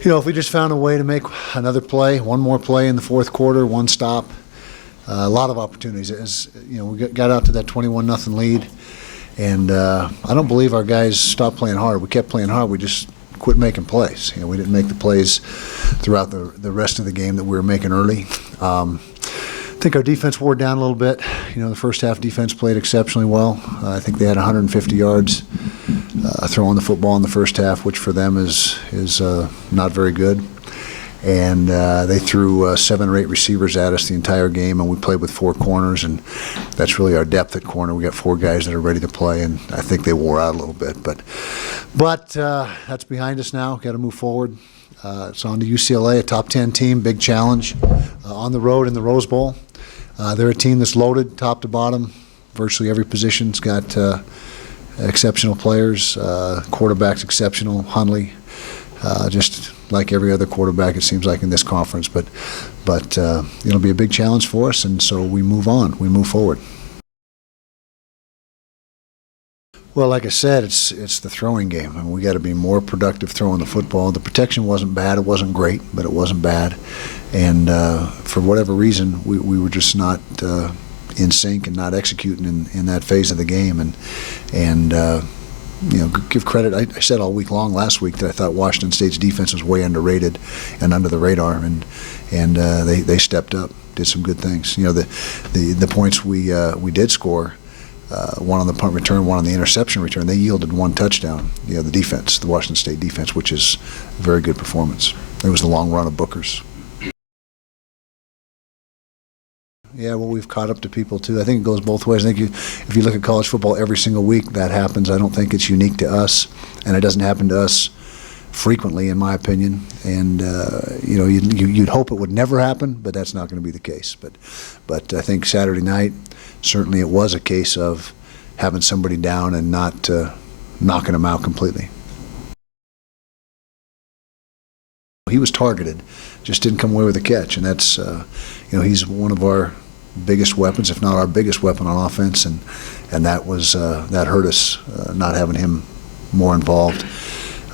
If we just found a way to make another play, one more play in the fourth quarter, one stop, a lot of opportunities. As we got out to that 21-0 lead, and I don't believe our guys stopped playing hard. We kept playing hard. We just quit making plays. We didn't make the plays throughout the rest of the game that we were making early. I think our defense wore down a little bit. The first half defense played exceptionally well. I think they had 150 yards throwing the football in the first half, which for them is not very good. And they threw 7 or 8 receivers at us the entire game, and we played with 4 corners, and that's really our depth at corner. We got 4 guys that are ready to play, and I think they wore out a little bit. But that's behind us now. Got to move forward. It's on to UCLA, a top 10 team, big challenge on the road in the Rose Bowl. They're a team that's loaded top to bottom. Virtually every position's got exceptional players. Quarterback's exceptional, Hundley. Just like every other quarterback, it seems like in this conference. But it'll be a big challenge for us, and so we move on. We move forward. Well, like I said, it's the throwing game, and we got to be more productive throwing the football. The protection wasn't bad; it wasn't great, but it wasn't bad. And for whatever reason, we were just not in sync and not executing in that phase of the game. And give credit. I said all week long last week that I thought Washington State's defense was way underrated and under the radar, and they stepped up, did some good things. The points we did score. One on the punt return, one on the interception return. They yielded 1 touchdown. The defense, the Washington State defense, which is a very good performance. It was the long run of Booker's. Yeah, well, we've caught up to people too. I think it goes both ways. I think if you look at college football every single week, that happens. I don't think it's unique to us, and it doesn't happen to us frequently, in my opinion. And you'd hope it would never happen, but that's not going to be the case. But I think Saturday night, certainly it was a case of having somebody down and not knocking them out completely. He was targeted, just didn't come away with a catch, and that's he's one of our biggest weapons, if not our biggest weapon on offense, and that was that hurt us not having him more involved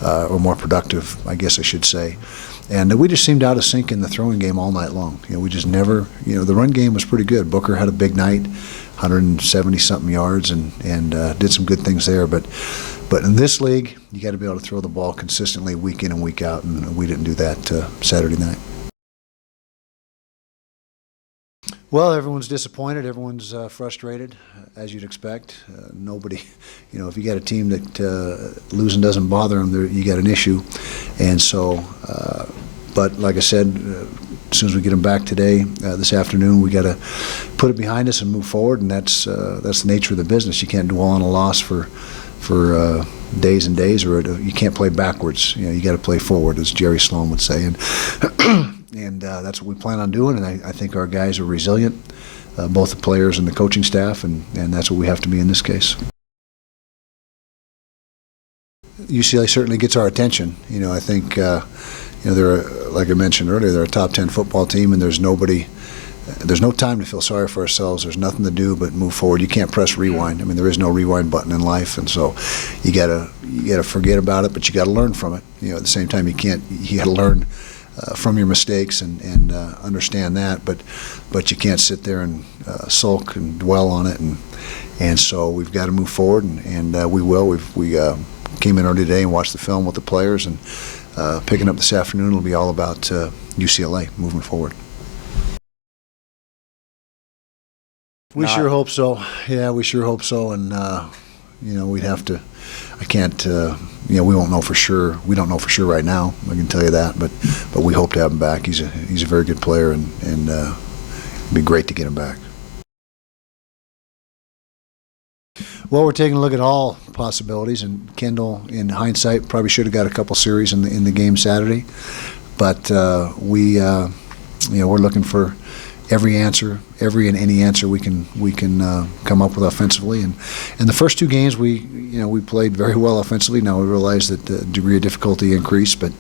or more productive, I guess I should say. And we just seemed out of sync in the throwing game all night long. We just never, the run game was pretty good. Booker had a big night, 170-something yards, and did some good things there. But in this league, you got to be able to throw the ball consistently week in and week out, and we didn't do that Saturday night. Well, everyone's disappointed. Everyone's frustrated, as you'd expect. Nobody, if you got a team that losing doesn't bother them, you got an issue. And so, but like I said, as soon as we get them back today, this afternoon, we got to put it behind us and move forward. And that's the nature of the business. You can't dwell on a loss for days and days, or you can't play backwards. You got to play forward, as Jerry Sloan would say. And that's what we plan on doing, and I think our guys are resilient, both the players and the coaching staff, and that's what we have to be in this case. UCLA certainly gets our attention. I think they're, like I mentioned earlier, they're a top 10 football team, and there's no time to feel sorry for ourselves. There's nothing to do but move forward. You can't press rewind. There is no rewind button in life, and so you gotta forget about it, but you gotta learn from it. At the same time, you gotta learn from your mistakes and understand that, but you can't sit there and sulk and dwell on it, and so we've got to move forward, and we will. We came in early today and watched the film with the players, and picking up this afternoon will be all about UCLA moving forward. We sure hope so. Yeah, we sure hope so, and we'd have to. I can't. We won't know for sure. We don't know for sure right now. I can tell you that, but we hope to have him back. He's a very good player, and it'd be great to get him back. Well, we're taking a look at all possibilities, and Kendall, in hindsight, probably should have got a couple series in the game Saturday, but we're looking for every and any answer we can come up with offensively. And in the first 2 games, we played very well offensively. Now we realize that the degree of difficulty increased, but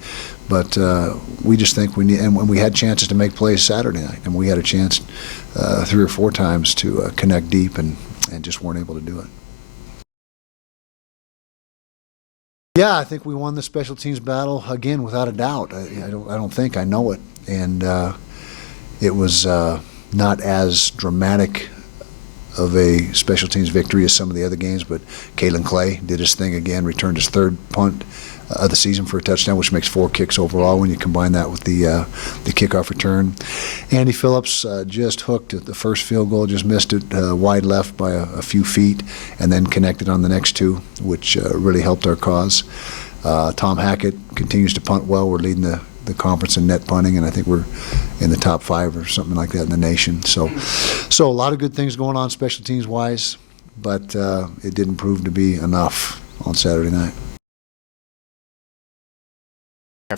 we just think we need. And when we had chances to make plays Saturday night, and we had a chance 3 or 4 times to connect deep, and just weren't able to do it. Yeah, I think we won the special teams battle again without a doubt. I don't think I know it, and it was not as dramatic of a special teams victory as some of the other games, but Kalen Clay did his thing again, returned his third punt of the season for a touchdown, which makes 4 kicks overall when you combine that with the kickoff return. Andy Phillips just hooked at the first field goal, just missed it wide left by a few feet, and then connected on the next 2, which really helped our cause. Tom Hackett continues to punt well. We're leading the conference in net punting, and I think we're in the top 5 or something like that in the nation. So a lot of good things going on special teams wise, but it didn't prove to be enough on Saturday night.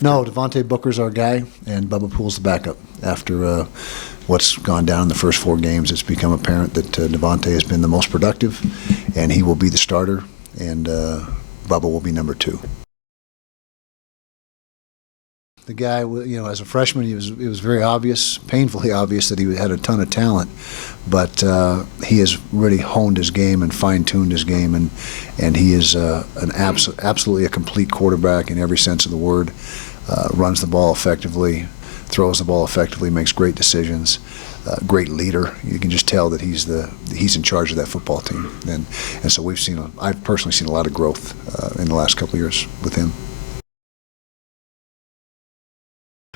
No, Devontae Booker's our guy, and Bubba Poole's the backup. After what's gone down in the first 4 games, it's become apparent that Devontae has been the most productive, and he will be the starter, and Bubba will be number 2. The guy, as a freshman, it was very obvious, painfully obvious, that he had a ton of talent, but he has really honed his game and fine-tuned his game, and he is absolutely a complete quarterback in every sense of the word. Runs the ball effectively, throws the ball effectively, makes great decisions. Great leader. You can just tell that he's in charge of that football team, and so I've personally seen a lot of growth in the last couple of years with him.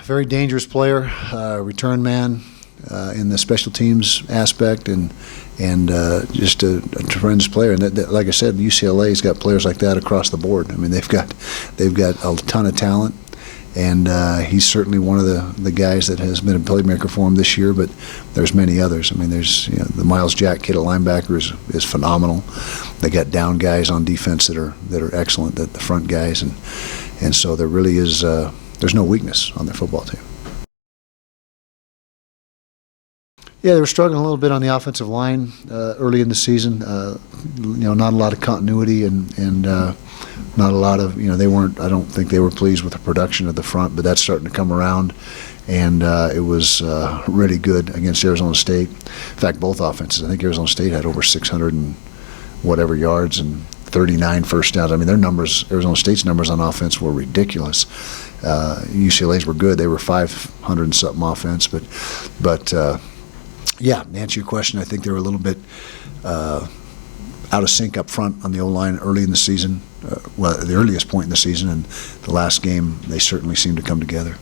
Very dangerous player, return man in the special teams aspect, and just a tremendous player. And like I said, UCLA's got players like that across the board. I mean, they've got a ton of talent, and he's certainly one of the guys that has been a playmaker for him this year. But there's many others. I mean, there's the Miles Jack kid at linebacker is phenomenal. They got down guys on defense that are excellent, the front guys, and so there really is. There's no weakness on their football team. Yeah, they were struggling a little bit on the offensive line early in the season. Not a lot of continuity and not a lot of, they weren't. I don't think they were pleased with the production at the front, but that's starting to come around, and it was really good against Arizona State. In fact, both offenses. I think Arizona State had over 600 and whatever yards and 39 first downs. I mean, their numbers, Arizona State's numbers on offense were ridiculous. UCLA's were good. They were 500 and something offense, but yeah, to answer your question, I think they were a little bit out of sync up front on the O-line early in the season, at the earliest point in the season, and the last game they certainly seemed to come together.